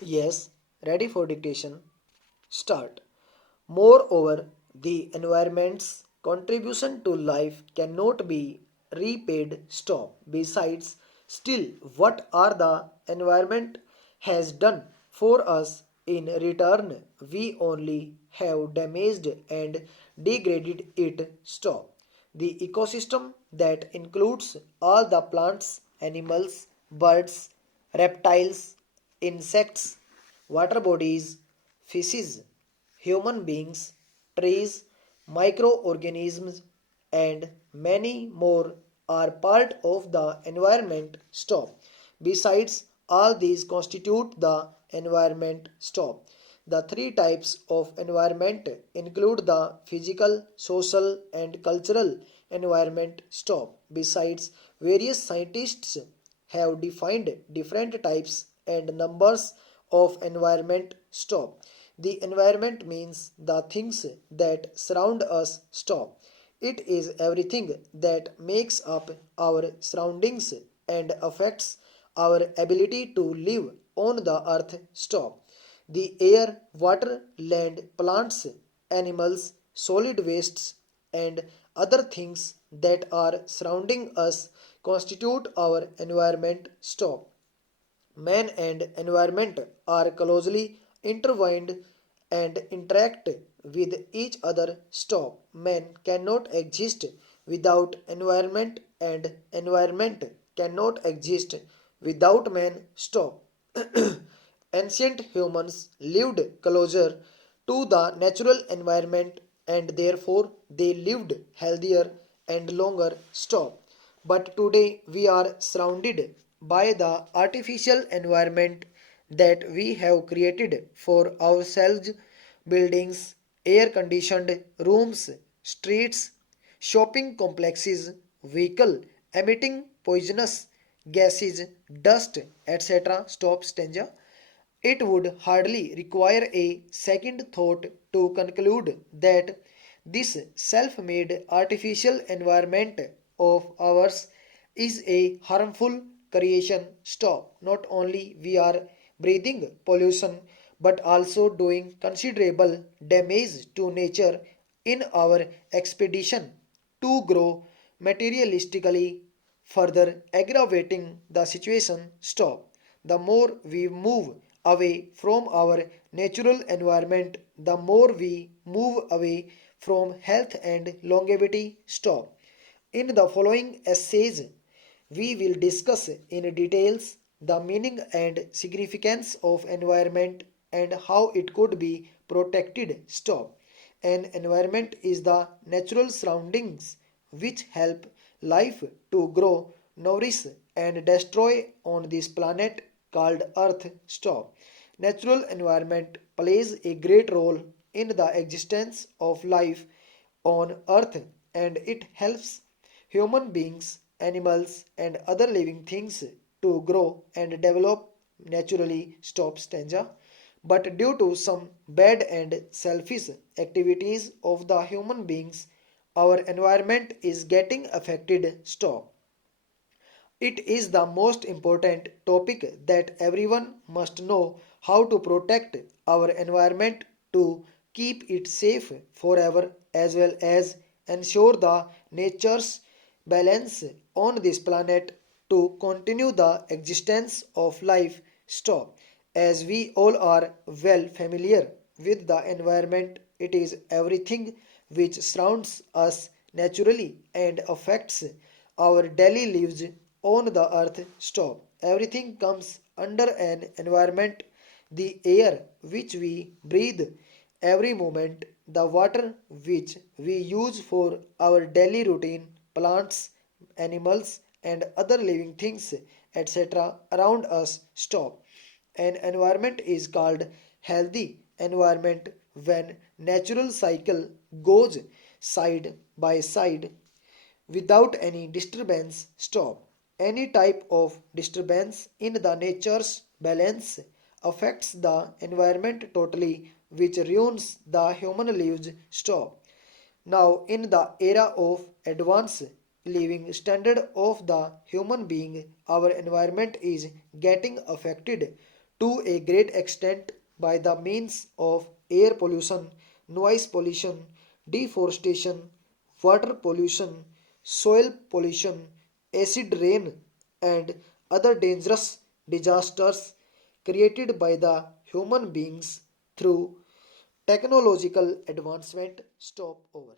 Yes, ready for dictation. Start. Moreover, the environment's contribution to life cannot be repaid. Stop. Besides, still, what are the environment has done for us in return? We only have damaged and degraded it. Stop. The ecosystem that includes all the plants, animals, birds, reptiles, insects, water bodies, fishes, human beings, trees, microorganisms, and many more are part of the environment. Stop. Besides, all these constitute the environment. Stop. The three types of environment include the physical, social, and cultural environment. Stop. Besides, various scientists have defined different types and numbers of environment. Stop. The environment means the things that surround us. Stop. It is everything that makes up our surroundings and affects our ability to live on the earth. Stop. The air, water, land, plants, animals, solid wastes, and other things that are surrounding us constitute our environment. Stop. Man and environment are closely intertwined and interact with each other. Stop. Man cannot exist without environment and environment cannot exist without man. Stop. Ancient humans lived closer to the natural environment and therefore they lived healthier and longer. Stop. But today we are surrounded by the artificial environment that we have created for ourselves, buildings, air conditioned rooms, streets, shopping complexes, vehicle emitting poisonous gases, dust, etc. Stop stanza. It would hardly require a second thought to conclude that this self made artificial environment of ours is a harmful creation. Stop. Not only we are breathing pollution but also doing considerable damage to nature in our expedition to grow materialistically, further aggravating the situation. Stop. The more we move away from our natural environment, the more we move away from health and longevity. Stop. In the following essays, we will discuss in details the meaning and significance of environment and how it could be protected. Stop. An environment is the natural surroundings which help life to grow, nourish, and destroy on this planet called Earth. Stop. Natural environment plays a great role in the existence of life on Earth and it helps human beings, animals, and other living things to grow and develop naturally. Stop stanza. But due to some bad and selfish activities of the human beings, our environment is getting affected. Stop. It is the most important topic that everyone must know how to protect our environment to keep it safe forever as well as ensure the nature's balance on this planet to continue the existence of life. Stop. As we all are well familiar with the environment, it is everything which surrounds us naturally and affects our daily lives on the earth. Stop. Everything comes under an environment, the air which we breathe every moment, the water which we use for our daily routine, plants, animals, and other living things, etc. around us. Stop. An environment is called healthy environment when natural cycle goes side by side without any disturbance. Stop. Any type of disturbance in the nature's balance affects the environment totally, which ruins the human lives. Stop. Now, in the era of advanced living standard of the human being, our environment is getting affected to a great extent by the means of air pollution, noise pollution, deforestation, water pollution, soil pollution, acid rain, and other dangerous disasters created by the human beings through technological advancement. Stop over.